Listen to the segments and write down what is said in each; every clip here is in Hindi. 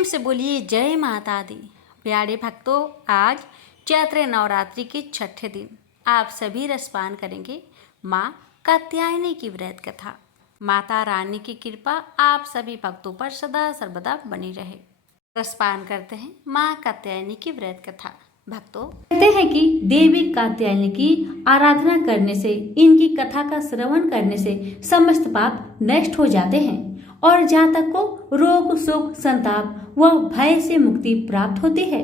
प्रेम से बोलिए जय माता दी। प्यारे भक्तों, आज चैत्र नवरात्रि के छठे दिन आप सभी रसपान करेंगे माँ कात्यायनी की व्रत कथा। माता रानी की कृपा आप सभी भक्तों पर सदा सर्वदा बनी रहे। रसपान करते हैं माँ कात्यायनी की व्रत कथा। भक्तों, कहते हैं कि देवी कात्यायनी की आराधना करने से, इनकी कथा का श्रवण करने से समस्त पाप नष्ट हो जाते हैं और जातक को रोग शोक संताप व भय से मुक्ति प्राप्त होती है।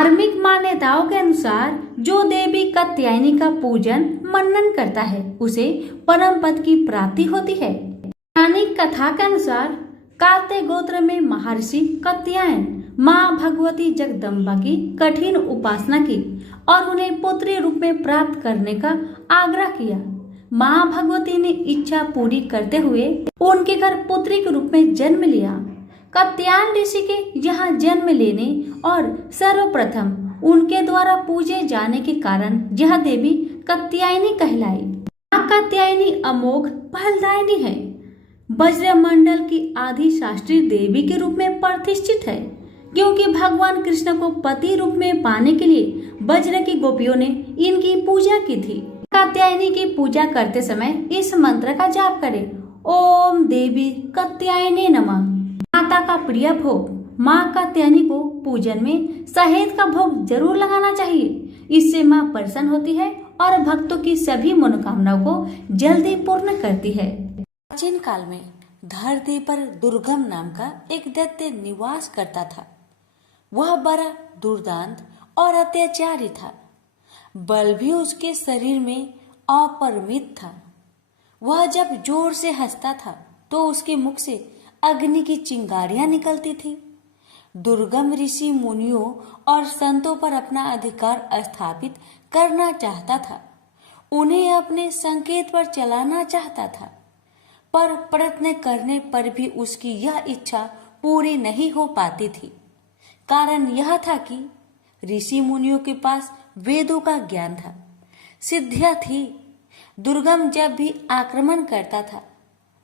धार्मिक मान्यताओं के अनुसार जो देवी कात्यायनी का पूजन मनन करता है उसे परम पद की प्राप्ति होती है। पौराणिक कथा के अनुसार कात्य गोत्र में महर्षि कात्यायन माँ भगवती जगदम्बा की कठिन उपासना की और उन्हें पुत्री रूप में प्राप्त करने का आग्रह किया। माँ भगवती ने इच्छा पूरी करते हुए उनके घर पुत्री के रूप में जन्म लिया। कात्यायन ऋषि के यहाँ जन्म लेने और सर्वप्रथम उनके द्वारा पूजे जाने के कारण यह देवी कात्यायनी कहलाई। माँ कात्यायनी अमोघ फलदायिनी है। वज्रमंडल की आदि शास्त्री देवी के रूप में प्रतिष्ठित है, क्योंकि भगवान कृष्ण को पति रूप में पाने के लिए वज्र की गोपियों ने इनकी पूजा की थी। कात्यायनी की पूजा करते समय इस मंत्र का जाप करें, ओम देवी कात्यायनी नमः। माता का प्रिय भोग माँ कात्यायनी को पूजन में शहद का भोग जरूर लगाना चाहिए। इससे माँ प्रसन्न होती है और भक्तों की सभी मनोकामनाओं को जल्दी पूर्ण करती है। प्राचीन काल में धरती पर दुर्गम नाम का एक दैत्य निवास करता था। वह बड़ा दुर्दांत और अत्याचारी था। बल भी उसके शरीर में अपरिमित था। वह जब जोर से हंसता था तो उसके मुख से अग्नि की चिंगारियां निकलती थी। दुर्गम ऋषि मुनियों और संतों पर अपना अधिकार स्थापित करना चाहता था। उन्हें अपने संकेत पर चलाना चाहता था, पर प्रयत्न करने पर भी उसकी यह इच्छा पूरी नहीं हो पाती थी। कारण यह था कि ऋषि मुनियों के पास वेदों का ज्ञान था, सिद्धियां थी। दुर्गम जब भी आक्रमण करता था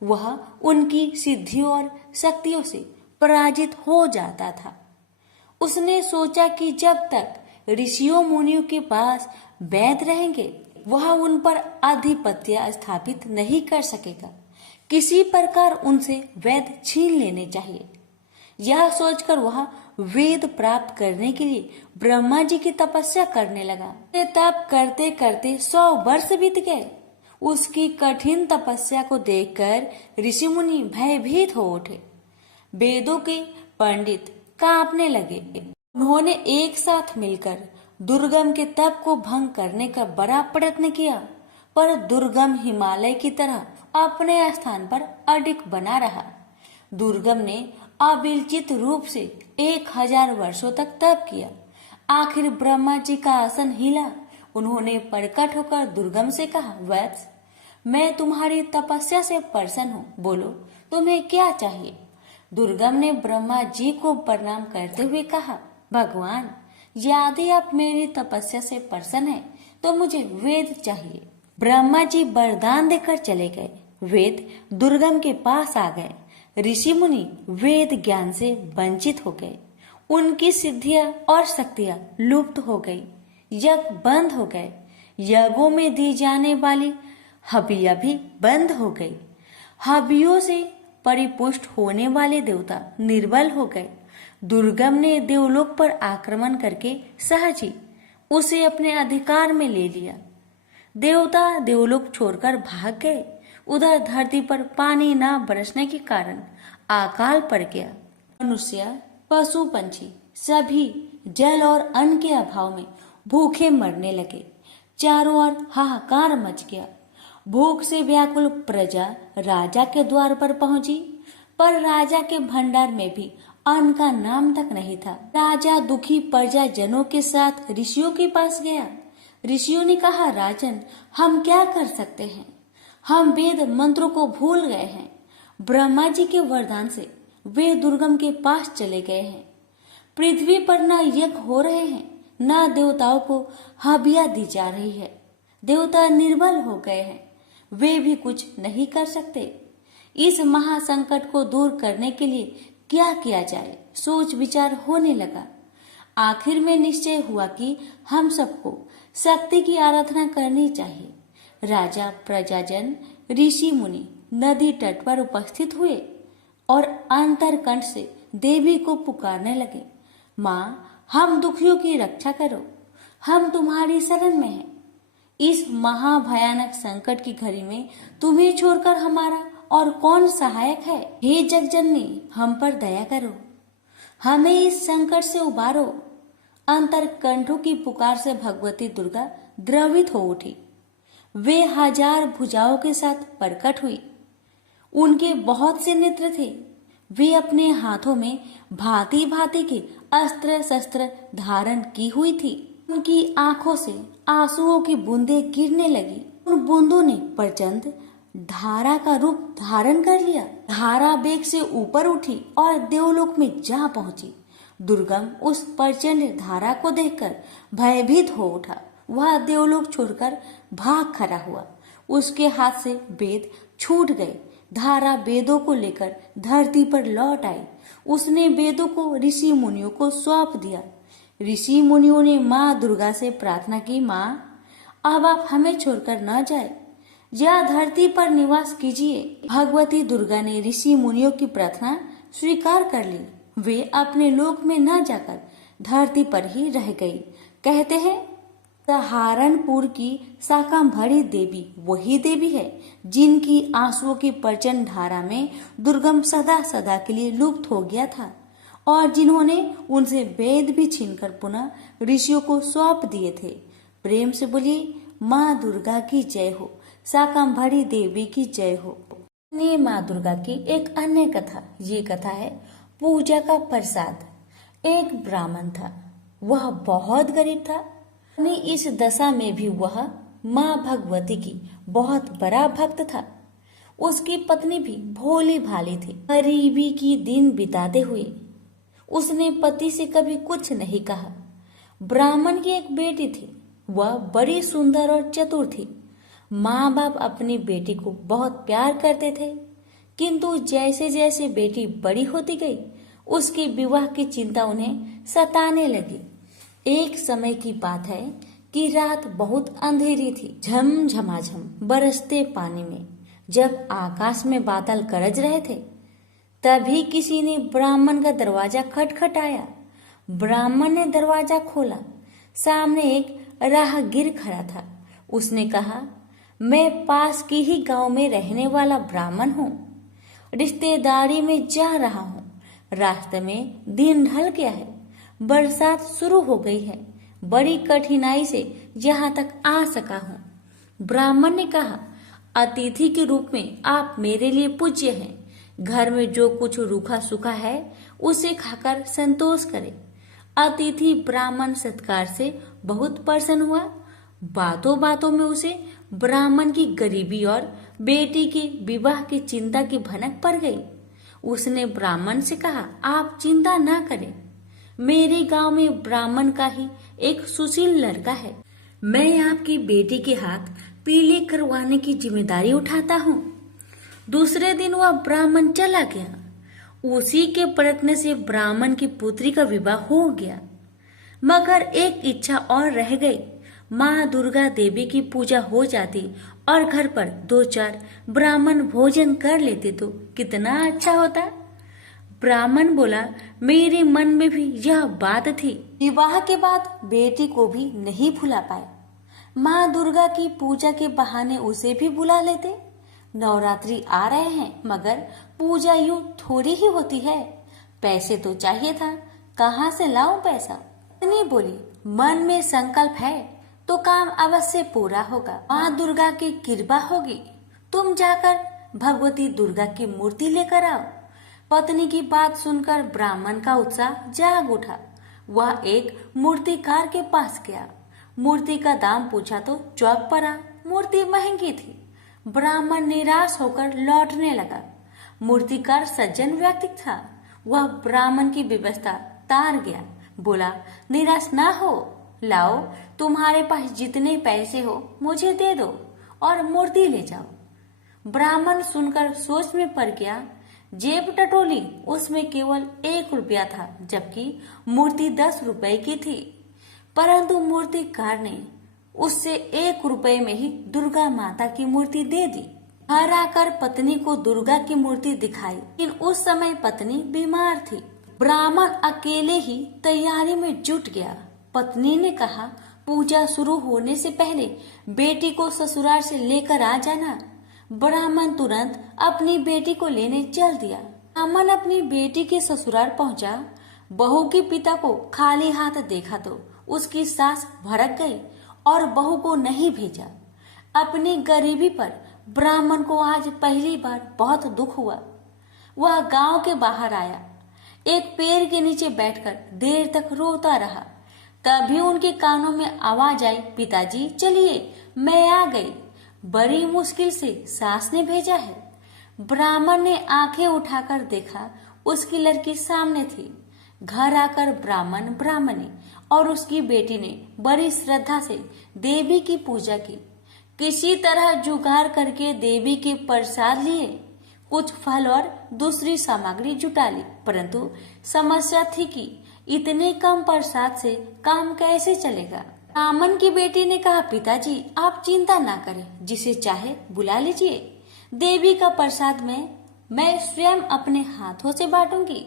वह उनकी सिद्धियों और शक्तियों से पराजित हो जाता था। उसने सोचा कि जब तक ऋषियों मुनियों के पास वेद रहेंगे वह उन पर आधिपत्य स्थापित नहीं कर सकेगा। किसी प्रकार उनसे वेद छीन लेने चाहिए। यह सोचकर वह वेद प्राप्त करने के लिए ब्रह्मा जी की तपस्या करने लगा। तप करते करते 100 वर्ष बीत गए। उसकी कठिन तपस्या को देखकर ऋषि मुनि भयभीत हो उठे। वेदों के पंडित कांपने लगे। उन्होंने एक साथ मिलकर दुर्गम के तप को भंग करने का बड़ा प्रयत्न किया, पर दुर्गम हिमालय की तरह अपने स्थान पर अडिग बना रहा। दुर्गम ने अविचलित रूप से 1000 वर्षों तक तप किया। आखिर ब्रह्मा जी का आसन हिला। उन्होंने प्रकट होकर दुर्गम से कहा, वत्स, मैं तुम्हारी तपस्या से प्रसन्न हूँ, बोलो तुम्हें क्या चाहिए। दुर्गम ने ब्रह्मा जी को प्रणाम करते हुए कहा, भगवान, यदि आप मेरी तपस्या से प्रसन्न हैं तो मुझे वेद चाहिए। ब्रह्मा जी वरदान देकर चले गए। वेद दुर्गम के पास आ गए। ऋषि मुनि वेद ज्ञान से वंचित हो गए। उनकी सिद्धियां और शक्तियां लुप्त हो गई। यज्ञ बंद हो गए। यज्ञों में दी जाने वाली हवियां भी बंद हो गई। हवियों से परिपुष्ट होने वाले देवता निर्बल हो गए। दुर्गम ने देवलोक पर आक्रमण करके सहज ही उसे अपने अधिकार में ले लिया। देवता देवलोक छोड़कर भाग गए। उधर धरती पर पानी न बरसने के कारण अकाल पड़ गया। मनुष्य, पशु, पंछी सभी जल और अन्न के अभाव में भूखे मरने लगे। चारों ओर हाहाकार मच गया। भूख से व्याकुल प्रजा राजा के द्वार पर पहुंची, पर राजा के भंडार में भी अन्न का नाम तक नहीं था। राजा दुखी प्रजा जनों के साथ ऋषियों के पास गया। ऋषियों ने कहा, राजन, हम क्या कर सकते हैं? हम वेद मंत्रों को भूल गए हैं। ब्रह्मा जी के वरदान से वे दुर्गम के पास चले गए हैं। पृथ्वी पर न यज्ञ हो रहे हैं, न देवताओं को हवियां दी जा रही है। देवता निर्बल हो गए हैं। वे भी कुछ नहीं कर सकते। इस महासंकट को दूर करने के लिए क्या किया जाए? सोच विचार होने लगा। आखिर में निश्चय हुआ कि हम सबको शक्ति की आराधना करनी चाहिए। राजा, प्रजाजन, ऋषि मुनि नदी तट पर उपस्थित हुए और अंतरकंठ से देवी को पुकारने लगे, माँ, हम दुखियों की रक्षा करो, हम तुम्हारी शरण में हैं। इस महाभयानक संकट की घड़ी में तुम्हें छोड़कर हमारा और कौन सहायक है। हे जगजननी, हम पर दया करो, हमें इस संकट से उबारो। अंतरकंठों की पुकार से भगवती दुर्गा द्रवित हो उठी। वे 1000 भुजाओं के साथ प्रकट हुई। उनके बहुत से नेत्र थे। वे अपने हाथों में भांति भांति के अस्त्र शस्त्र धारण की हुई थी। उनकी आंखों से आंसुओं की बूंदें गिरने लगी। उन बूंदों ने प्रचंड धारा का रूप धारण कर लिया। धारा बेग से ऊपर उठी और देवलोक में जा पहुंची। दुर्गम उस प्रचंड धारा को देखकर भयभीत हो उठा। वह देवलोक छोड़कर भाग खड़ा हुआ। उसके हाथ से वेद छूट गए। धारा वेदों को लेकर धरती पर लौट आई। उसने वेदों को ऋषि मुनियों को सौंप दिया। ऋषि मुनियों ने माँ दुर्गा से प्रार्थना की, माँ, अब आप हमें छोड़कर न जाए, या धरती पर निवास कीजिए। भगवती दुर्गा ने ऋषि मुनियों की प्रार्थना स्वीकार कर ली। वे अपने लोक में न जाकर धरती पर ही रह गई। कहते हैं, सहारनपुर की शाकंभरी देवी वही देवी है जिनकी आंसुओं की प्रचंड धारा में दुर्गम सदा सदा के लिए लुप्त हो गया था और जिन्होंने उनसे वेद भी छीनकर पुनः ऋषियों को सौंप दिए थे। प्रेम से बोलिए, माँ दुर्गा की जय हो, शाकंभरी देवी की जय हो। ये माँ दुर्गा की एक अन्य कथा, ये कथा है पूजा का प्रसाद। एक ब्राह्मण था, वह बहुत गरीब था। अपनी इस दशा में भी वह माँ भगवती की बहुत बड़ा भक्त था। उसकी पत्नी भी भोली भाली थी। गरीबी की दिन बिताते हुए उसने पति से कभी कुछ नहीं कहा। ब्राह्मण की एक बेटी थी, वह बड़ी सुंदर और चतुर थी। माँ बाप अपनी बेटी को बहुत प्यार करते थे, किंतु जैसे जैसे बेटी बड़ी होती गई उसके विवाह की चिंता उन्हें सताने लगी। एक समय की बात है कि रात बहुत अंधेरी थी। झमझमाझम बरसते पानी में जब आकाश में बादल गरज रहे थे, तभी किसी ने ब्राह्मण का दरवाजा खटखटाया। ब्राह्मण ने दरवाजा खोला। सामने एक राहगीर खड़ा था। उसने कहा, मैं पास की ही गांव में रहने वाला ब्राह्मण हूँ, रिश्तेदारी में जा रहा हूँ। रास्ते में दिन ढल गया है, बरसात शुरू हो गई है। बड़ी कठिनाई से यहाँ तक आ सका हूँ। ब्राह्मण ने कहा, अतिथि के रूप में आप मेरे लिए पूज्य हैं। घर में जो कुछ रूखा सूखा है उसे खाकर संतोष करें। अतिथि ब्राह्मण सत्कार से बहुत प्रसन्न हुआ। बातों बातों में उसे ब्राह्मण की गरीबी और बेटी के विवाह की चिंता की भनक पड़ गई। उसने ब्राह्मण से कहा, आप चिंता ना करें, मेरे गांव में ब्राह्मण का ही एक सुशील लड़का है। मैं आपकी बेटी के हाथ पीले करवाने की जिम्मेदारी उठाता हूँ। दूसरे दिन वह ब्राह्मण चला गया। उसी के प्रयत्न से ब्राह्मण की पुत्री का विवाह हो गया। मगर एक इच्छा और रह गई। माँ दुर्गा देवी की पूजा हो जाती और घर पर 2-4 ब्राह्मण भोजन कर लेते तो कितना अच्छा होता। ब्राह्मण बोला, मेरे मन में भी यह बात थी। विवाह के बाद बेटी को भी नहीं भुला पाए। माँ दुर्गा की पूजा के बहाने उसे भी बुला लेते। नवरात्रि आ रहे हैं, मगर पूजा यूं थोड़ी ही होती है। पैसे तो चाहिए था, कहाँ से लाऊं पैसा? पत्नी बोली, मन में संकल्प है तो काम अवश्य पूरा होगा। माँ दुर्गा की कृपा होगी। तुम जाकर भगवती दुर्गा की मूर्ति लेकर आओ। पत्नी की बात सुनकर ब्राह्मण का उत्साह जाग उठा। वह एक मूर्तिकार के पास गया। मूर्ति का दाम पूछा तो चौक पड़ा। मूर्ति महंगी थी। ब्राह्मण निराश होकर लौटने लगा। मूर्तिकार सज्जन व्यक्ति था। वह ब्राह्मण की व्यवस्था तार गया। बोला, निराश ना हो, लाओ, तुम्हारे पास जितने पैसे हो मुझे दे दो और मूर्ति ले जाओ। ब्राह्मण सुनकर सोच में पड़ गया। जेब टटोली, उसमें केवल 1 रुपया था, जबकि मूर्ति 10 रुपए की थी। परंतु मूर्तिकार ने उससे 1 रुपए में ही दुर्गा माता की मूर्ति दे दी। घर आकर पत्नी को दुर्गा की मूर्ति दिखाई, लेकिन उस समय पत्नी बीमार थी। ब्राह्मण अकेले ही तैयारी में जुट गया। पत्नी ने कहा, पूजा शुरू होने से पहले बेटी को ससुराल से लेकर आ जाना। ब्राह्मण तुरंत अपनी बेटी को लेने चल दिया। ब्राह्मण अपनी बेटी के ससुराल पहुंचा। बहू के पिता को खाली हाथ देखा तो उसकी सास भड़क गई और बहू को नहीं भेजा। अपनी गरीबी पर ब्राह्मण को आज पहली बार बहुत दुख हुआ। वह गांव के बाहर आया, एक पेड़ के नीचे बैठकर देर तक रोता रहा। तभी उनके कानों में आवाज आई, पिताजी चलिए, मैं आ गई। बड़ी मुश्किल से सास ने भेजा है। ब्राह्मण ने आंखें उठाकर देखा, उसकी लड़की सामने थी। घर आकर ब्राह्मणी और उसकी बेटी ने बड़ी श्रद्धा से देवी की पूजा की। किसी तरह जुगाड़ करके देवी के प्रसाद लिए, कुछ फल और दूसरी सामग्री जुटा ली। परंतु समस्या थी कि इतने कम प्रसाद से काम कैसे चलेगा। ब्राह्मण की बेटी ने कहा, पिताजी आप चिंता ना करें, जिसे चाहे बुला लीजिए। देवी का प्रसाद मैं स्वयं अपने हाथों से बांटूंगी।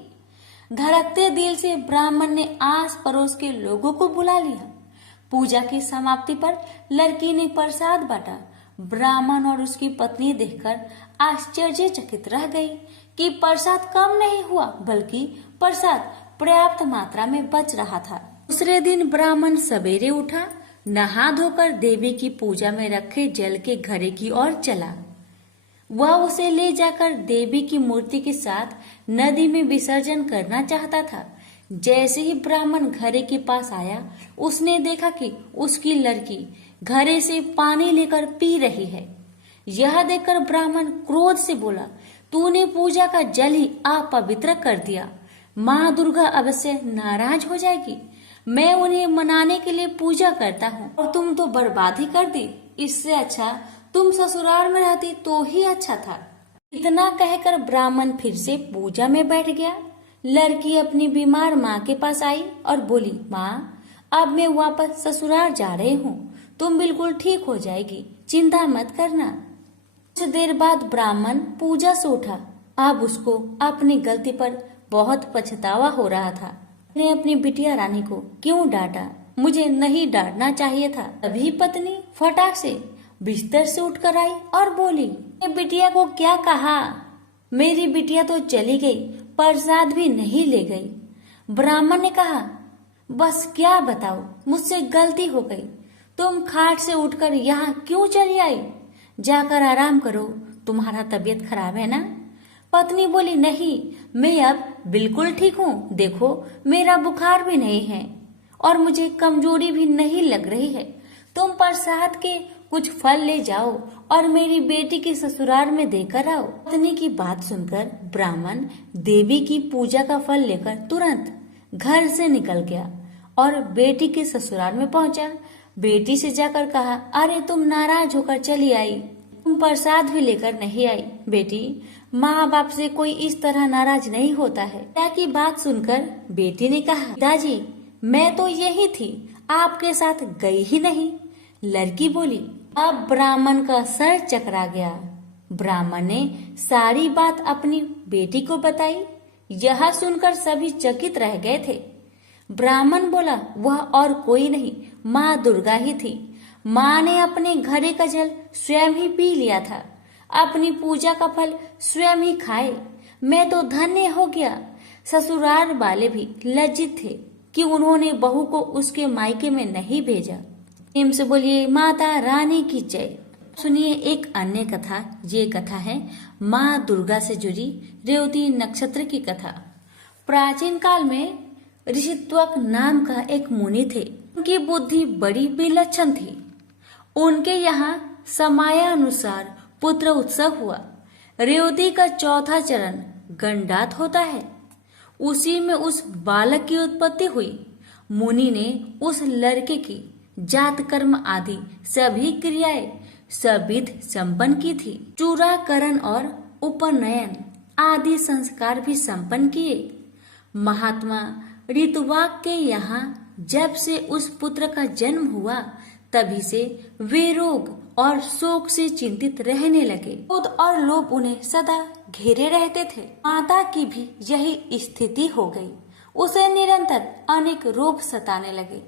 धड़कते दिल से ब्राह्मण ने आस पड़ोस के लोगों को बुला लिया। पूजा की समाप्ति पर लड़की ने प्रसाद बांटा। ब्राह्मण और उसकी पत्नी देखकर आश्चर्यचकित रह गई कि प्रसाद कम नहीं हुआ, बल्कि प्रसाद पर्याप्त मात्रा में बच रहा था। दूसरे दिन ब्राह्मण सवेरे उठा, नहा धोकर देवी की पूजा में रखे जल के घड़े की ओर चला। वह उसे ले जाकर देवी की मूर्ति के साथ नदी में विसर्जन करना चाहता था। जैसे ही ब्राह्मण घड़े के पास आया, उसने देखा कि उसकी लड़की घड़े से पानी लेकर पी रही है। यह देखकर ब्राह्मण क्रोध से बोला, तूने पूजा का जल ही अपवित्र कर दिया। माँ दुर्गा अवश्य नाराज हो जाएगी। मैं उन्हें मनाने के लिए पूजा करता हूँ और तुम तो बर्बादी कर दी। इससे अच्छा तुम ससुराल में रहती तो ही अच्छा था। इतना कहकर ब्राह्मण फिर से पूजा में बैठ गया। लड़की अपनी बीमार माँ के पास आई और बोली, माँ अब मैं वापस ससुराल जा रही हूँ, तुम बिल्कुल ठीक हो जाएगी, चिंता मत करना। कुछ देर बाद ब्राह्मण पूजा से उठा। अब उसको अपनी गलती पर बहुत पछतावा हो रहा था। उसने अपनी बिटिया रानी को क्यों डांटा, मुझे नहीं डांटना चाहिए था। तभी पत्नी फटाक से बिस्तर से उठकर आई और बोली, बिटिया को क्या कहा? मेरी बिटिया तो चली गई, प्रसाद भी नहीं ले गई। ब्राह्मण ने कहा, बस क्या बताओ, मुझसे गलती हो गई। तुम खाट से उठकर यहाँ क्यों चली आई? जाकर आराम करो, तुम्हारा तबीयत खराब है ना? पत्नी बोली, नहीं, मैं अब बिल्कुल ठीक हूँ। देखो मेरा बुखार भी नहीं है और मुझे कमजोरी भी नहीं लग रही है। तुम प्रसाद के कुछ फल ले जाओ और मेरी बेटी के ससुराल में देकर आओ। पत्नी की बात सुनकर ब्राह्मण देवी की पूजा का फल लेकर तुरंत घर से निकल गया और बेटी के ससुराल में पहुंचा। बेटी से जाकर कहा, अरे तुम नाराज होकर चली आई, तुम प्रसाद भी लेकर नहीं आई। बेटी, माँ बाप से कोई इस तरह नाराज नहीं होता है। पिता की बात सुनकर बेटी ने कहा, पिताजी मैं तो यही थी, आपके साथ गई ही नहीं। लड़की बोली। अब ब्राह्मण का सर चकरा गया। ब्राह्मण ने सारी बात अपनी बेटी को बताई। यह सुनकर सभी चकित रह गए थे। ब्राह्मण बोला, वह और कोई नहीं, माँ दुर्गा ही थी। माँ ने अपने घड़े का जल स्वयं ही पी लिया था, अपनी पूजा का फल स्वयं ही खाए। मैं तो धन्य हो गया। ससुराल वाले भी लज्जित थे कि उन्होंने बहू को उसके मायके में नहीं भेजा। प्रेम से बोलिए माता रानी की जय। सुनिए एक अन्य कथा। ये कथा है माँ दुर्गा से जुड़ी रेवती नक्षत्र की कथा। प्राचीन काल में ऋषित्वक नाम का एक मुनि थे। उनकी बुद्धि बड़ी विलक्षण थी। उनके यहाँ समयानुसार पुत्र उत्सव हुआ। रेवती का चौथा चरण गंडात होता है, उसी में उस बालक की उत्पत्ति हुई। मुनि ने उस लड़के की जात कर्म आदि सभी क्रियाएं सविध संपन्न की थी। चूड़ाकरण और उपनयन आदि संस्कार भी संपन्न किए। महात्मा ऋतुवाक के यहाँ जब से उस पुत्र का जन्म हुआ तभी से वे रोग और शोक से चिंतित रहने लगे। क्रोध और लोभ उन्हें सदा घेरे रहते थे। माता की भी यही स्थिति हो गई। उसे निरंतर अनेक रोग सताने लगे।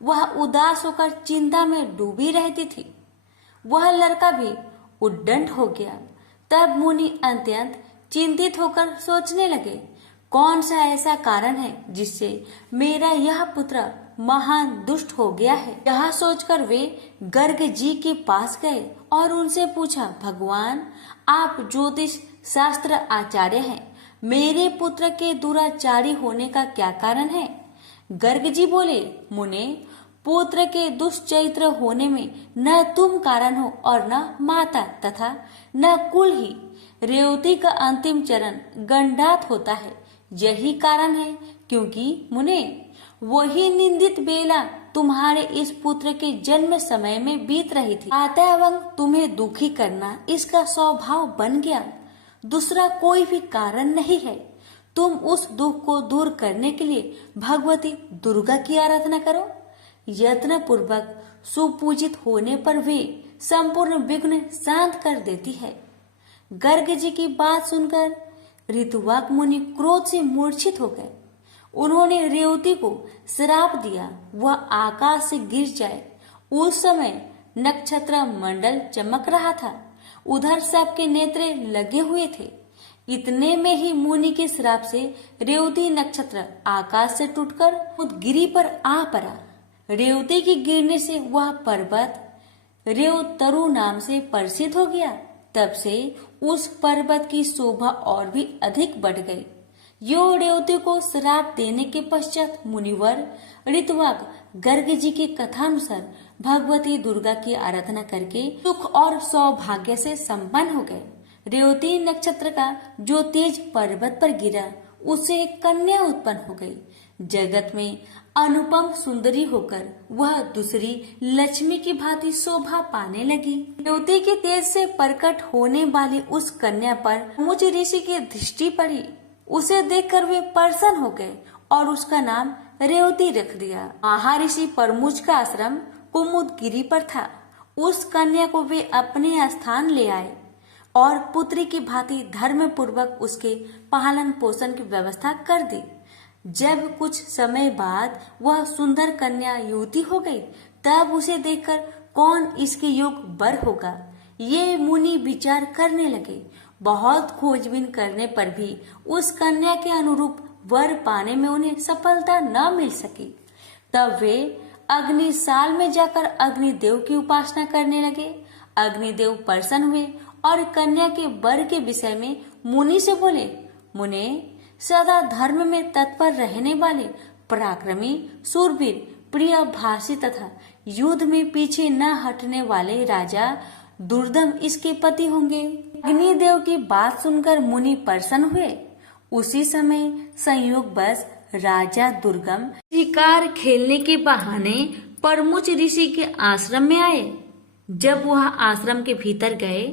वह उदास होकर चिंता में डूबी रहती थी। वह लड़का भी उद्दंड हो गया। तब मुनि अत्यंत चिंतित होकर सोचने लगे, कौन सा ऐसा कारण है जिससे मेरा यह पुत्र महान दुष्ट हो गया है। यह सोचकर वे गर्ग जी के पास गए और उनसे पूछा, भगवान आप ज्योतिष शास्त्र आचार्य हैं, मेरे पुत्र के दुराचारी होने का क्या कारण है। गर्ग जी बोले, मुने पुत्र के दुष्चरित्र होने में न तुम कारण हो और न माता तथा न कुल ही। रेवती का अंतिम चरण गंडात होता है, यही कारण है। क्योंकि मुने वही निंदित बेला तुम्हारे इस पुत्र के जन्म समय में बीत रही थी। अतः तुम्हें दुखी करना इसका स्वभाव बन गया, दूसरा कोई भी कारण नहीं है। तुम उस दुख को दूर करने के लिए भगवती दुर्गा की आराधना करो। यत्न पूर्वक सुपूजित होने पर वे संपूर्ण विघ्न शांत कर देती है। गर्ग जी की बात सुनकर ऋतुवाक मुनि क्रोध से मूर्छित हो गए। उन्होंने रेवती को श्राप दिया, वह आकाश से गिर जाए। उस समय नक्षत्र मंडल चमक रहा था, उधर सबके नेत्र लगे हुए थे। इतने में ही मुनि के श्राप से रेवती नक्षत्र आकाश से टूटकर उदगिरी पर आ पड़ा। रेवती की गिरने से वह पर्वत रेवतरु नाम से प्रसिद्ध हो गया। तब से उस पर्वत की शोभा और भी अधिक बढ़ गई। यो रेवती को श्राप देने के पश्चात मुनिवर ऋतुवाक गर्ग जी के कथानुसार भगवती दुर्गा की आराधना करके सुख और सौभाग्य से संपन्न हो गए। रेवती नक्षत्र का जो तेज पर्वत पर गिरा, उससे एक कन्या उत्पन्न हो गई। जगत में अनुपम सुंदरी होकर वह दूसरी लक्ष्मी की भांति शोभा पाने लगी। रेवती के तेज से प्रकट होने वाली उस कन्या पर मुझ ऋषि की दृष्टि पड़ी। उसे देखकर वे प्रसन्न हो गए और उसका नाम रेवती रख दिया। महर्षि परमुज का आश्रम कुमुदगिरी पर था। उस कन्या को वे अपने स्थान ले आए और पुत्री की भांति धर्म पूर्वक उसके पालन पोषण की व्यवस्था कर दी। जब कुछ समय बाद वह सुंदर कन्या युवती हो गई, तब उसे देखकर कौन इसके योग्य वर होगा, ये मुनि विचार करने लगे। बहुत खोजबीन करने पर भी उस कन्या के अनुरूप वर पाने में उन्हें सफलता न मिल सकी। तब वे अग्निशाल में जाकर अग्निदेव की उपासना करने लगे। अग्निदेव प्रसन्न हुए और कन्या के वर के विषय में मुनि से बोले, मुने सदा धर्म में तत्पर रहने वाले पराक्रमी शूरवीर प्रिय भाषी तथा युद्ध में पीछे न हटने वाले राजा दुर्दम इसके पति होंगे। अग्निदेव की बात सुनकर मुनि प्रसन्न हुए। उसी समय संयोग बस राजा दुर्गम शिकार खेलने के बहाने परमुच ऋषि के आश्रम में आए। जब वह आश्रम के भीतर गए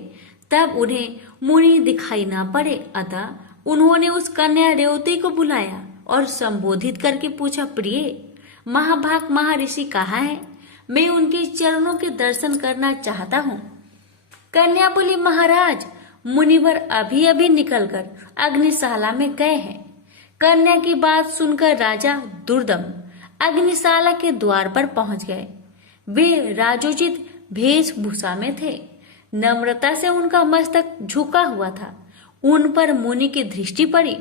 तब उन्हें मुनि दिखाई न पड़े, अतः उन्होंने उस कन्या रेवती को बुलाया और संबोधित करके पूछा, प्रिय महाभाग महर्षि कहाँ है? मैं उनके चरणों के दर्शन करना चाहता हूँ। कन्या बोली, महाराज मुनिवर अभी अभी निकलकर अग्निशाला में गए हैं। कन्या की बात सुनकर राजा दुर्दम अग्निशाला के द्वार पर पहुंच गए। वे राजोचित वेशभूषा में थे। नम्रता से उनका मस्तक झुका हुआ था। उन पर मुनि की दृष्टि पड़ी।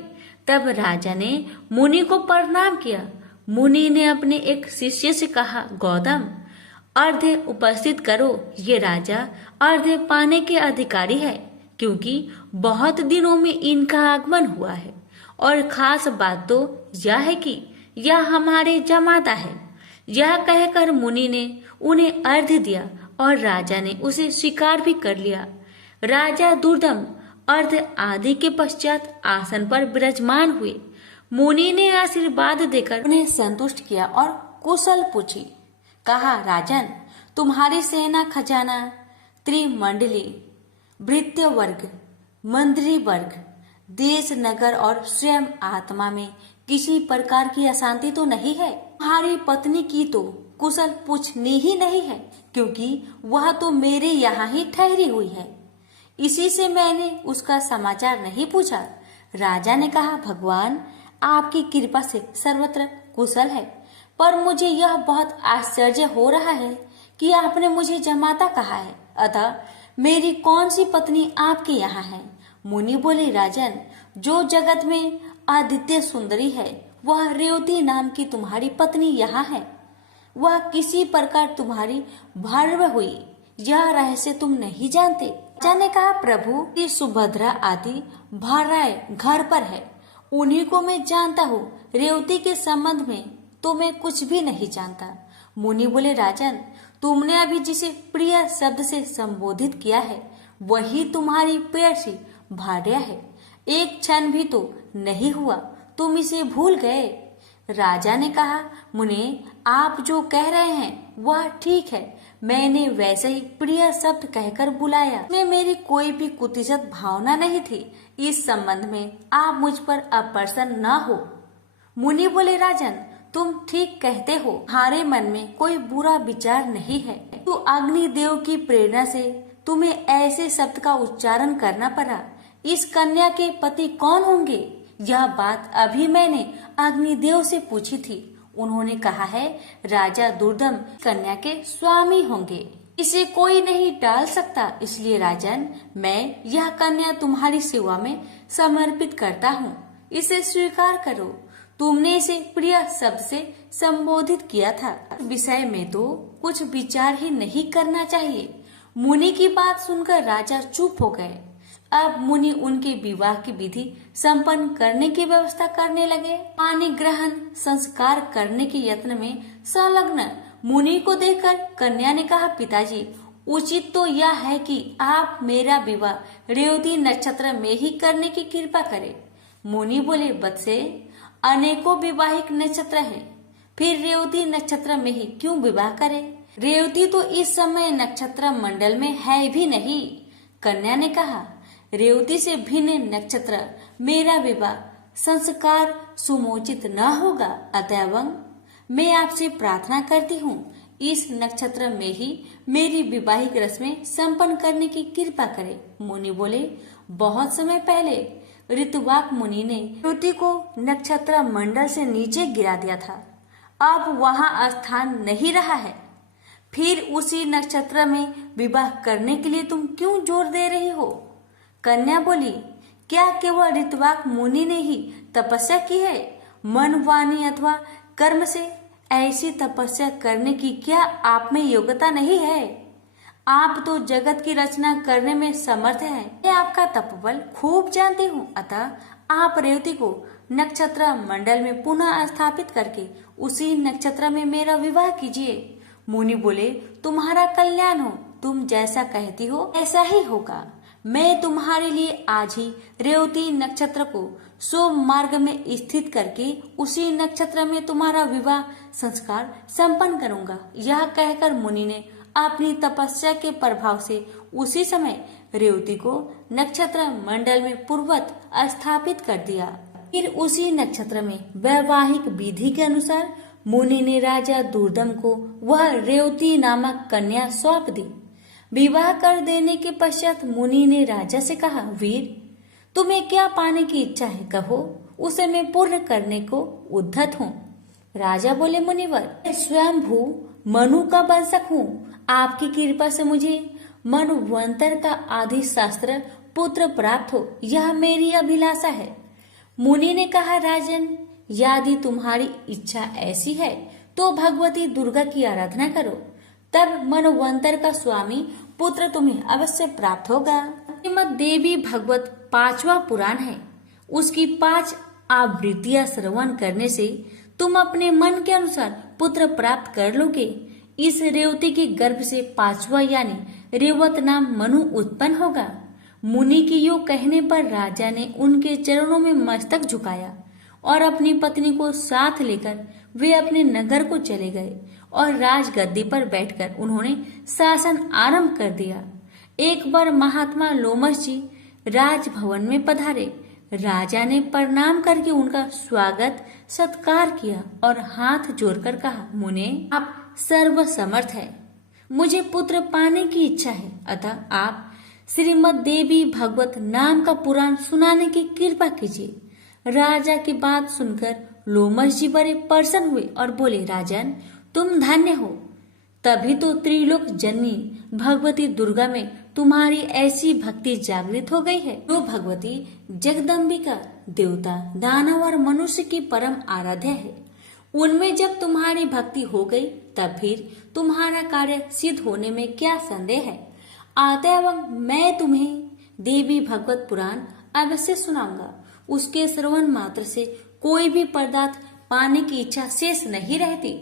तब राजा ने मुनि को प्रणाम किया। मुनि ने अपने एक शिष्य से कहा, गौतम अर्घ्य उपस्थित करो। ये राजा अर्घ्य पाने के अधिकारी है, क्योंकि बहुत दिनों में इनका आगमन हुआ है। और खास बात तो यह है कि यह हमारे जमाता है। यह कहकर मुनि ने उन्हें अर्घ्य दिया और राजा ने उसे स्वीकार भी कर लिया। राजा दुर्दम अर्घ्य आदि के पश्चात आसन पर विराजमान हुए। मुनि ने आशीर्वाद देकर उन्हें संतुष्ट किया और कुशल पूछी। कहा, राजन तुम्हारी सेना खजाना त्रिमंडली भृत्य वर्ग मंत्री वर्ग देश, नगर और स्वयं आत्मा में किसी प्रकार की अशांति तो नहीं है। तुम्हारी पत्नी की तो कुशल पूछनी ही नहीं है, क्योंकि वह तो मेरे यहाँ ही ठहरी हुई है। इसी से मैंने उसका समाचार नहीं पूछा। राजा ने कहा, भगवान आपकी कृपा से सर्वत्र कुशल है, पर मुझे यह बहुत आश्चर्य हो रहा है कि आपने मुझे जमाता कहा है, अतः मेरी कौन सी पत्नी आपके यहाँ है? मुनि बोले, राजन, जो जगत में अद्वितीय सुंदरी है वह रेवती नाम की तुम्हारी पत्नी यहाँ है। वह किसी प्रकार तुम्हारी भर्व हुई, यह रहस्य तुम नहीं जानते। राजा ने कहा, प्रभु की सुभद्रा आदि भार्याएं घर पर है, उन्हीं को मैं जानता हूँ। रेवती के संबंध में तो मैं कुछ भी नहीं जानता। मुनि बोले, राजन, तुमने अभी जिसे प्रिय शब्द से संबोधित किया है वही तुम्हारी प्रेयसी भार्या है। एक क्षण भी तो नहीं हुआ तुम इसे भूल गए। राजा ने कहा, मुने, आप जो कह रहे हैं वह ठीक है, मैंने वैसे ही प्रिय शब्द कहकर बुलाया। में मेरी कोई भी कुतिजत भावना नहीं थी। इस संबंध में आप मुझ पर अप्रसन्न न हो। मुनि बोले, राजन, तुम ठीक कहते हो, तुम्हारे मन में कोई बुरा विचार नहीं है। तो अग्निदेव की प्रेरणा से तुम्हें ऐसे शब्द का उच्चारण करना पड़ा। इस कन्या के पति कौन होंगे? यह बात अभी मैंने अग्निदेव से पूछी थी। उन्होंने कहा है, राजा दुर्दम कन्या के स्वामी होंगे। इसे कोई नहीं टाल सकता। इसलिए राजन, मैं यह कन्या तुम्हारी सेवा में समर्पित करता हूँ। इसे स्वीकार करो। तुमने इसे प्रिय शब्द से संबोधित किया था। विषय में तो कुछ विचार ही नहीं करना चाहिए। मुनि की बात सुनकर राजा चुप हो गए। अब मुनि उनके विवाह की विधि संपन्न करने की व्यवस्था करने लगे। पानी ग्रहण संस्कार करने के यत्न में संलग्न मुनि को देखकर कन्या ने कहा, पिताजी, उचित तो यह है कि आप मेरा विवाह रेवती नक्षत्र में ही करने की कृपा करें। मुनि बोले, बत्से, अनेकों विवाहिक नक्षत्र हैं, फिर रेवती नक्षत्र में ही क्यों विवाह करें? रेवती तो इस समय नक्षत्र मंडल में है भी नहीं। कन्या ने कहा, रेवती से भिन्न नक्षत्र मेरा विवाह संस्कार सुमोचित न होगा, अतएव मैं आपसे प्रार्थना करती हूँ इस नक्षत्र में ही मेरी विवाहिक रस्में संपन्न करने की कृपा करें। मुनि बोले, बहुत समय पहले ऋतुवाक मुनि ने रेवती को नक्षत्र मंडल से नीचे गिरा दिया था, अब वहाँ स्थान नहीं रहा है। फिर उसी नक्षत्र में विवाह करने के लिए तुम क्यों जोर दे रही हो? कन्या बोली, क्या केवल ऋतुवाक मुनि ने ही तपस्या की है? मन, वाणी अथवा कर्म से ऐसी तपस्या करने की क्या आप में योग्यता नहीं है? आप तो जगत की रचना करने में समर्थ हैं। मैं आपका तपबल खूब जानती हूँ, अतः आप रेवती को नक्षत्र मंडल में पुनः स्थापित करके उसी नक्षत्र में मेरा विवाह कीजिए। मुनि बोले, तुम्हारा कल्याण हो, तुम जैसा कहती हो ऐसा ही होगा। मैं तुम्हारे लिए आज ही रेवती नक्षत्र को शुभ मार्ग में स्थित करके उसी नक्षत्र में तुम्हारा विवाह संस्कार संपन्न करूंगा। यह कहकर मुनि ने अपनी तपस्या के प्रभाव से उसी समय रेवती को नक्षत्र मंडल में पूर्ववत स्थापित कर दिया। फिर उसी नक्षत्र में वैवाहिक विधि के अनुसार मुनि ने राजा दुर्दम को वह रेवती नामक कन्या सौंप दी। विवाह कर देने के पश्चात मुनि ने राजा से कहा, वीर, तुम्हें क्या पाने की इच्छा है, कहो, उसे मैं पूर्ण करने को उद्धत हूँ। राजा बोले, मुनिवर, मैं स्वयंभू मनु का वंशक हूँ। आपकी कृपा से मुझे मनुवंतर का आदि शास्त्र पुत्र प्राप्त हो, यह मेरी अभिलाषा है। मुनि ने कहा, राजन, यदि तुम्हारी इच्छा ऐसी है तो भगवती दुर्गा की आराधना करो, तब मनवंतर का स्वामी पुत्र तुम्हें अवश्य प्राप्त होगा। श्रीमद् देवी भगवत 5वां पुराण है, उसकी 5 आवृत्तियां श्रवण करने से तुम अपने मन के अनुसार पुत्र प्राप्त कर लोगे। इस रेवती के गर्भ से 5वां यानी रेवत नाम मनु उत्पन्न होगा। मुनि की यो कहने पर राजा ने उनके चरणों में मस्तक झुकाया और अपनी पत्नी को साथ लेकर वे अपने नगर को चले गए और राजगद्दी पर बैठकर उन्होंने शासन आरंभ कर दिया। एक बार महात्मा लोमश जी राजभवन में पधारे। राजा ने प्रणाम करके उनका स्वागत सत्कार किया और हाथ जोड़कर कहा, मुने, आप सर्वसमर्थ है, मुझे पुत्र पाने की इच्छा है, अतः आप श्रीमद् देवी भागवत नाम का पुराण सुनाने की कृपा कीजिए। राजा की बात सुनकर लोमश जी बड़े प्रसन्न हुए और बोले, राजन, तुम धन्य हो, तभी तो त्रिलोक जननी भगवती दुर्गा में तुम्हारी ऐसी भक्ति जागृत हो गई है। जो भगवती जगदम्बिका देवता, दानव और मनुष्य की परम आराध्य है, उनमें जब तुम्हारी भक्ति हो गई तब फिर तुम्हारा कार्य सिद्ध होने में क्या संदेह है। अतएव मैं तुम्हें देवी भगवत पुराण अवश्य सुनाऊंगा। उसके श्रवण मात्र से कोई भी पदार्थ पाने की इच्छा शेष नहीं रहती।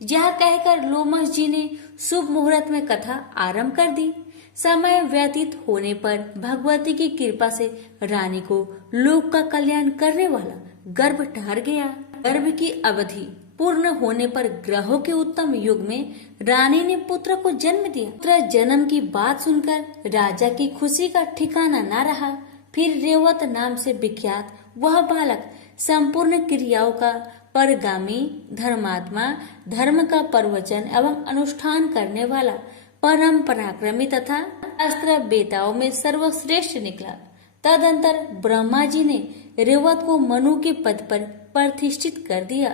यह कहकर लोमश जी ने शुभ मुहूर्त में कथा आरंभ कर दी। समय व्यतीत होने पर भगवती की कृपा से रानी को लोक का कल्याण करने वाला गर्भ ठहर गया। गर्भ की अवधि पूर्ण होने पर ग्रहों के उत्तम युग में रानी ने पुत्र को जन्म दिया। पुत्र जन्म की बात सुनकर राजा की खुशी का ठिकाना न रहा। फिर रेवत नाम से विख्यात वह बालक संपूर्ण क्रियाओं का परगामी, धर्मात्मा, धर्म का प्रवचन एवं अनुष्ठान करने वाला, परम पराक्रमी तथा अस्त्र बेताओं में सर्वश्रेष्ठ निकला। तदंतर ब्रह्मा जी ने रेवत को मनु के पद पर प्रतिष्ठित कर दिया।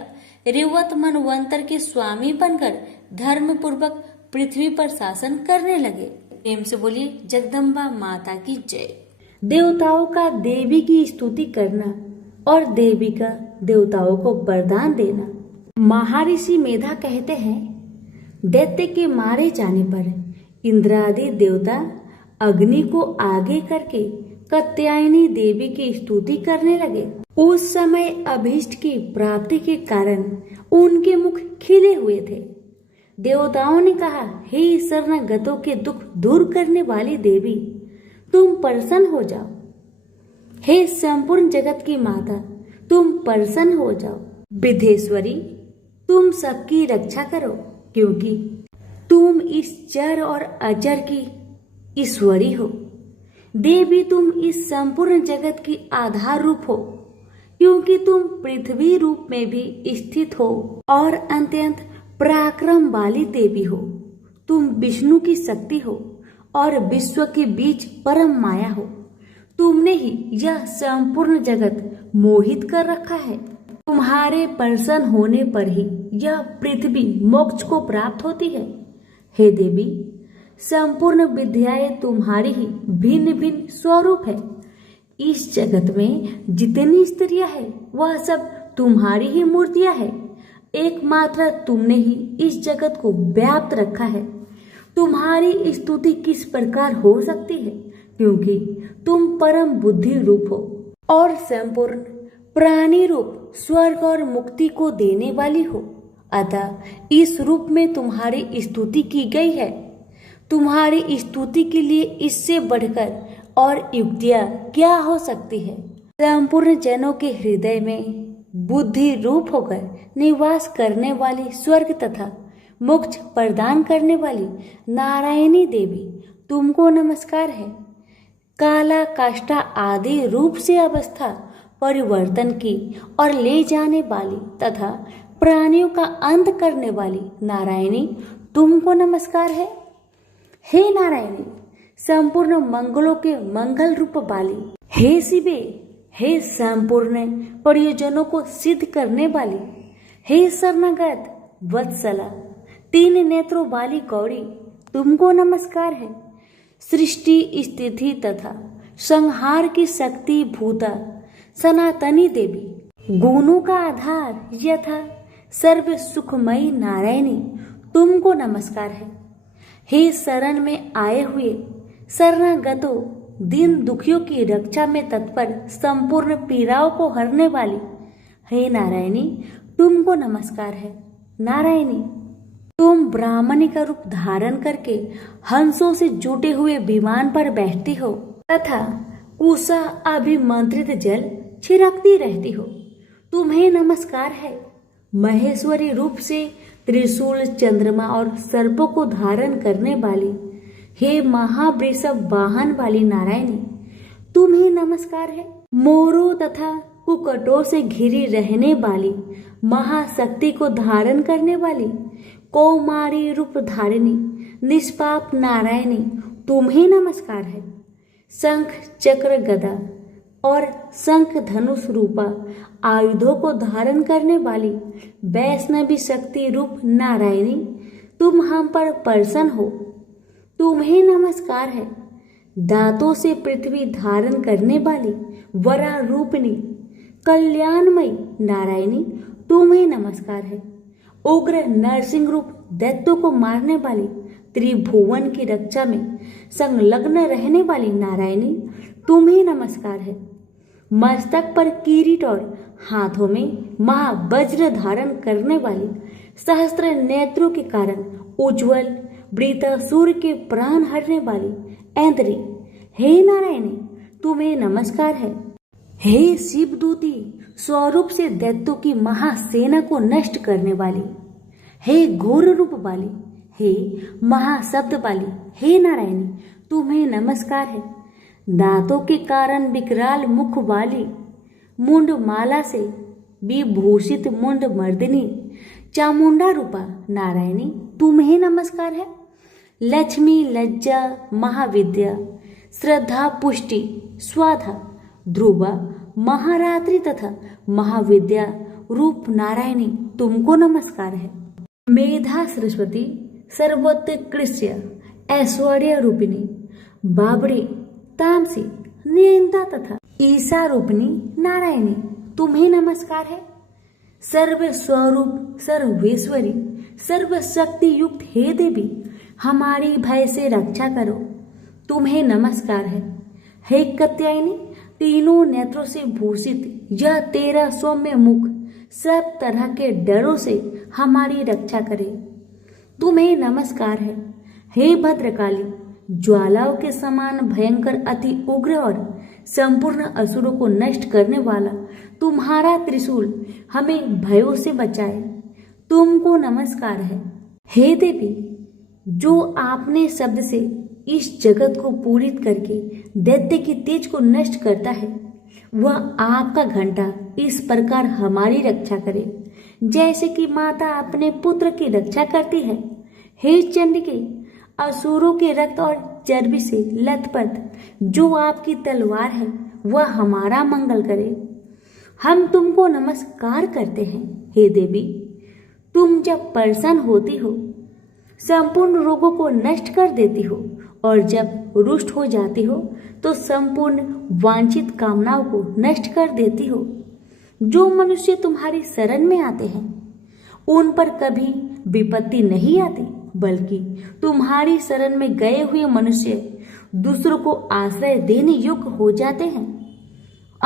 रेवत मनवंतर के स्वामी बनकर धर्म पूर्वक पृथ्वी पर शासन करने लगे। प्रेम से बोलिए जगदम्बा माता की जय। देवताओं का देवी की स्तुति करना और देवी का देवताओं को वरदान देना। महर्षि मेधा कहते हैं, दैत्य के मारे जाने पर इंद्रादि देवता अग्नि को आगे करके कात्यायनी देवी की स्तुति करने लगे। उस समय अभीष्ट की प्राप्ति के कारण उनके मुख खिले हुए थे। देवताओं ने कहा, हे शरणागतों के दुख दूर करने वाली देवी, तुम प्रसन्न हो जाओ। हे संपूर्ण जगत की माता, तुम प्रसन्न हो जाओ। विधेश्वरी, तुम सबकी रक्षा करो, क्योंकि तुम इस चर और अचर की ईश्वरी हो। देवी, तुम इस संपूर्ण जगत की आधार रूप हो, क्योंकि तुम पृथ्वी रूप में भी स्थित हो और अत्यंत पराक्रम वाली देवी हो। तुम विष्णु की शक्ति हो और विश्व के बीच परम माया हो। तुमने ही यह संपूर्ण जगत मोहित कर रखा है। तुम्हारे प्रसन्न होने पर ही यह पृथ्वी मोक्ष को प्राप्त होती है। हे देवी, संपूर्ण विद्याएं तुम्हारी ही भिन्न भिन्न स्वरूप है। इस जगत में जितनी स्त्रियां हैं वह सब तुम्हारी ही मूर्तियां हैं। एकमात्र तुमने ही इस जगत को व्याप्त रखा है। तुम्हारी स्तुति किस प्रकार हो सकती है, क्योंकि तुम परम बुद्धि रूप हो और संपूर्ण प्राणी रूप स्वर्ग और मुक्ति को देने वाली हो। अतः इस रूप में तुम्हारी स्तुति की गई है। तुम्हारी स्तुति के लिए इससे बढ़कर और युक्तियां क्या हो सकती है। संपूर्ण जनों के हृदय में बुद्धि रूप होकर निवास करने वाली स्वर्ग तथा मोक्ष प्रदान करने वाली नारायणी देवी, तुमको नमस्कार है। काला काष्ठा आदि रूप से अवस्था परिवर्तन की और ले जाने वाली तथा प्राणियों का अंत करने वाली नारायणी, तुमको नमस्कार है। हे नारायणी, संपूर्ण मंगलों के मंगल रूप वाली, हे शिवे, हे संपूर्ण प्रयोजनों को सिद्ध करने वाली, हे शरणागत वत्सला, तीन नेत्रों वाली गौरी, तुमको नमस्कार है। सृष्टि स्थिति तथा संहार की शक्ति भूता सनातनी देवी, गुणों का आधार यथा सर्व सुखमयी नारायणी, तुमको नमस्कार है। हे शरण में आए हुए शरणागतों, दीन दुखियों की रक्षा में तत्पर संपूर्ण पीड़ाओं को हरने वाली, हे नारायणी, तुमको नमस्कार है। नारायणी, तुम ब्राह्मणी का रूप धारण करके हंसों से जुटे हुए विमान पर बैठती हो तथा कुशा अभिमंत्रित जल छिड़कती रहती हो, तुम्हें नमस्कार है। महेश्वरी रूप से त्रिशूल, चंद्रमा और सर्पों को धारण करने वाली, हे महावृषभ वाहन वाली नारायणी, तुम्हें नमस्कार है। मोरों तथा कुकटों से घिरी रहने वाली, महाशक्ति को धारण करने वाली, कौमारी रूप धारिणी, निष्पाप नारायणी, तुम्हें नमस्कार है। शंख चक्र गदा और शंख धनुष रूपा आयुधों को धारण करने वाली, वैष्णवी शक्ति रूप नारायणी, तुम हम पर प्रसन्न हो, तुम्हें नमस्कार है। दांतों से पृथ्वी धारण करने वाली, वरा रूपिणी, कल्याणमयी नारायणी, तुम्हें नमस्कार है। उग्र नरसिंह रूप दैत्यों को मारने वाली, त्रिभुवन की रक्षा में संलग्न रहने वाली नारायणी, तुम्हें नमस्कार है। मस्तक पर किरीट और हाथों में महावज्र धारण करने वाली, सहस्त्र नेत्रों के कारण उज्ज्वल वृतासुर के प्राण हरने वाली ऐन्द्री, हे नारायणी, तुम्हें नमस्कार है। हे शिवदूती, स्वरूप से दैत्यों की महासेना को नष्ट करने वाली, हे घोर रूप वाली, हे महाशब्द वाली, हे नारायणी, तुम्हें नमस्कार है। दांतों के कारण विकराल मुख वाली, मुंड माला से विभूषित मुंड मर्दिनी, चामुंडा रूपा नारायणी, तुम्हें नमस्कार है। लक्ष्मी, लज्जा, महाविद्या, श्रद्धा, पुष्टि, स्वाधा, ध्रुवा, महारात्रि तथा महाविद्या रूप नारायणी, तुमको नमस्कार है। मेधा सरस्वती, सर्वोत्कृष्ट ऐश्वर्य रूपिणी, बाबड़ी, तामसी, नियंता तथा ईशा रूपिणी नारायणी, तुम्हें नमस्कार है। सर्व स्वरूप, सर्वेश्वरी, सर्वशक्ति युक्त हे देवी, हमारी भय से रक्षा करो, तुम्हें नमस्कार है। हे कात्यायनी, तीनों नेत्रों से भूषित यह तेरा सौम्य मुख सब तरह के डरों से हमारी रक्षा करे, तुम्हें नमस्कार है। हे भद्रकाली, ज्वालाओं के समान भयंकर, अति उग्र और संपूर्ण असुरों को नष्ट करने वाला तुम्हारा त्रिशूल हमें भयों से बचाए, तुमको नमस्कार है। हे देवी, जो आपने शब्द से इस जगत को पूरित करके दैत्य की तेज को नष्ट करता है, वह आपका घंटा इस प्रकार हमारी रक्षा करे जैसे कि माता अपने पुत्र की रक्षा करती है। हे चंडिके, असुरों के रक्त और चर्बी से लथपथ जो आपकी तलवार है, वह हमारा मंगल करे, हम तुमको नमस्कार करते हैं। हे देवी, तुम जब प्रसन्न होती हो, संपूर्ण रोगों को नष्ट कर देती हो, और जब रुष्ट हो जाती हो तो संपूर्ण वांछित कामनाओं को नष्ट कर देती हो। जो मनुष्य तुम्हारी शरण में आते हैं, उन पर कभी विपत्ति नहीं आती, बल्कि तुम्हारी शरण में गए हुए मनुष्य दूसरों को आश्रय देने योग्य हो जाते हैं।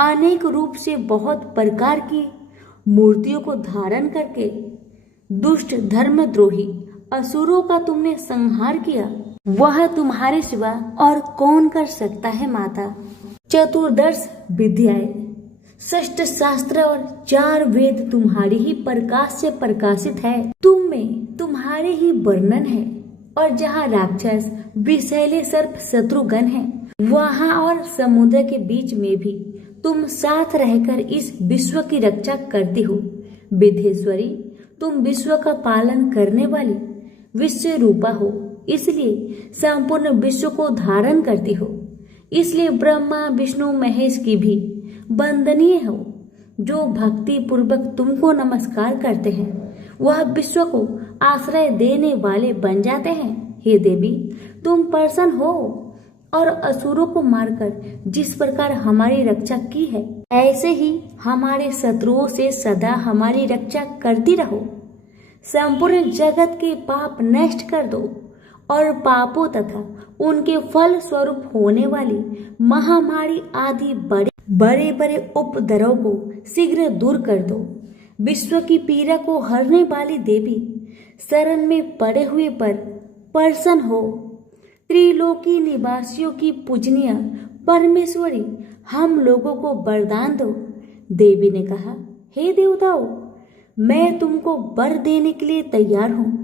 अनेक रूप से बहुत प्रकार की मूर्तियों को धारण करके दुष्ट धर्मद्रोही असुरों का तुमने संहार किया, वह तुम्हारे सिवा और कौन कर सकता है माता। चतुर्दश विद्याएं, षष्ठ शास्त्र और 4 वेद तुम्हारी ही प्रकाश से प्रकाशित है, तुम में तुम्हारे ही वर्णन है। और जहाँ राक्षस विषैले सर्प शत्रुगण है, वहाँ और समुद्र के बीच में भी तुम साथ रहकर इस विश्व की रक्षा करती हो। विधेश्वरी, तुम विश्व का पालन करने वाली विश्व रूपा हो, इसलिए संपूर्ण विश्व को धारण करती हो। इसलिए ब्रह्मा विष्णु महेश की भी वंदनीय हो। जो भक्ति पूर्वक तुमको नमस्कार करते हैं, वह विश्व को आश्रय देने वाले बन जाते हैं। हे देवी, तुम प्रसन्न हो और असुरों को मारकर जिस प्रकार हमारी रक्षा की है, ऐसे ही हमारे शत्रुओं से सदा हमारी रक्षा करती रहो। संपूर्ण जगत के पाप नष्ट कर दो और पापों तथा उनके फल स्वरूप होने वाली महामारी आदि बड़े बड़े उपद्रव को शीघ्र दूर कर दो। विश्व की पीड़ा को हरने वाली देवी, शरण में पड़े हुए पर प्रसन्न हो। त्रिलोकी निवासियों की पूजनीय परमेश्वरी, हम लोगों को वरदान दो। देवी ने कहा, हे देवताओं, मैं तुमको वर देने के लिए तैयार हूँ।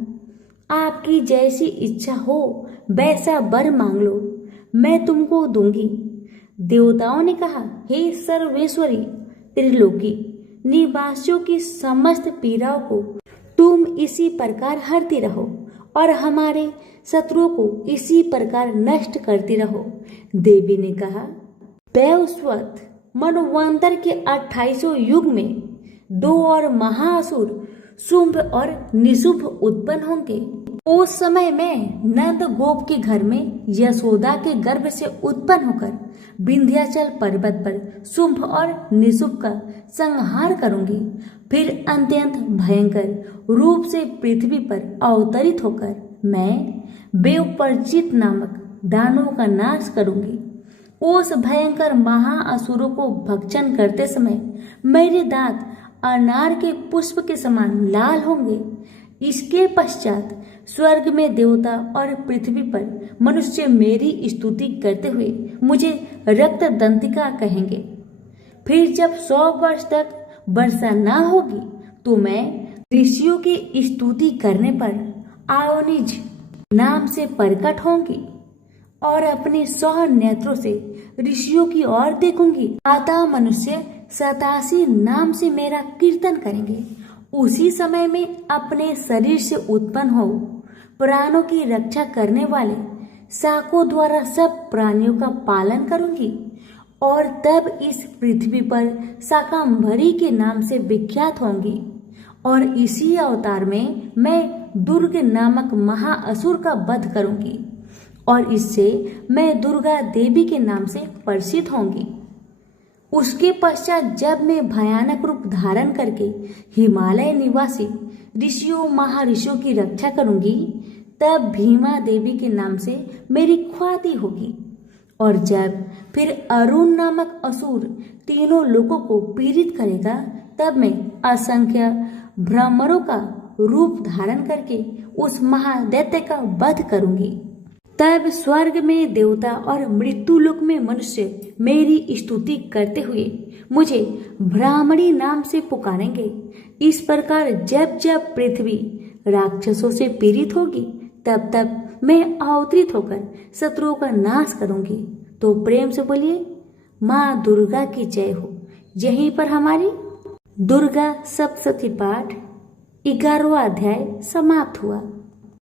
आपकी जैसी इच्छा हो वैसा वर मांग लो, मैं तुमको दूंगी। देवताओं ने कहा, हे सर्वेश्वरी त्रिलोकी निवासियों की समस्त पीड़ाओं को तुम इसी प्रकार हरती रहो और हमारे शत्रुओं को इसी प्रकार नष्ट करती रहो। देवी ने कहा, वैवस्वत मनवंतर के 28 युग में 2 और महाअसुर शुंभ और निशुंभ उत्पन्न होंगे। उस समय मैं नंद गोप के घर में यशोदा के गर्भ से उत्पन्न होकर विंध्याचल पर्वत पर शुंभ और निशुंभ का संहार करूंगी। फिर अत्यंत भयंकर रूप से पृथ्वी पर अवतरित होकर मैं बेवपरिचित नामक दानवों का नाश करूंगी। उस भयंकर महाअसुरों को भक्षण करते समय मेरे दांत अनार के पुष्प के समान लाल होंगे। इसके पश्चात स्वर्ग में देवता और पृथ्वी पर मनुष्य मेरी स्तुति करते हुए मुझे रक्त दंतिका कहेंगे। फिर जब 100 वर्ष तक वर्षा न होगी तो मैं ऋषियों की स्तुति करने पर आयोनिज नाम से प्रकट होंगी और अपने 100 नेत्रों से ऋषियों की ओर देखूंगी। अतः मनुष्य 87 नाम से मेरा कीर्तन करेंगे। उसी समय में अपने शरीर से उत्पन्न हो प्राणों की रक्षा करने वाले शाकों द्वारा सब प्राणियों का पालन करूंगी और तब इस पृथ्वी पर शाकंभरी के नाम से विख्यात होंगी। और इसी अवतार में मैं दुर्ग नामक महाअसुर का वध करूंगी और इससे मैं दुर्गा देवी के नाम से प्रसिद्ध होंगी। उसके पश्चात जब मैं भयानक रूप धारण करके हिमालय निवासी ऋषियों महाऋषियों की रक्षा करूंगी, तब भीमा देवी के नाम से मेरी ख्याति होगी। और जब फिर अरुण नामक असुर तीनों लोगों को पीड़ित करेगा, तब मैं असंख्य भ्रमरों का रूप धारण करके उस महादैत्य का वध करूंगी। तब स्वर्ग में देवता और मृत्युलोक में मनुष्य मेरी स्तुति करते हुए मुझे ब्राह्मणी नाम से पुकारेंगे। इस प्रकार जब जब पृथ्वी राक्षसों से पीड़ित होगी, तब तब मैं अवतरित होकर शत्रुओं का नाश करूंगी। तो प्रेम से बोलिए, माँ दुर्गा की जय हो। यहीं पर हमारी दुर्गा सप्तशती पाठ 11वां अध्याय समाप्त हुआ।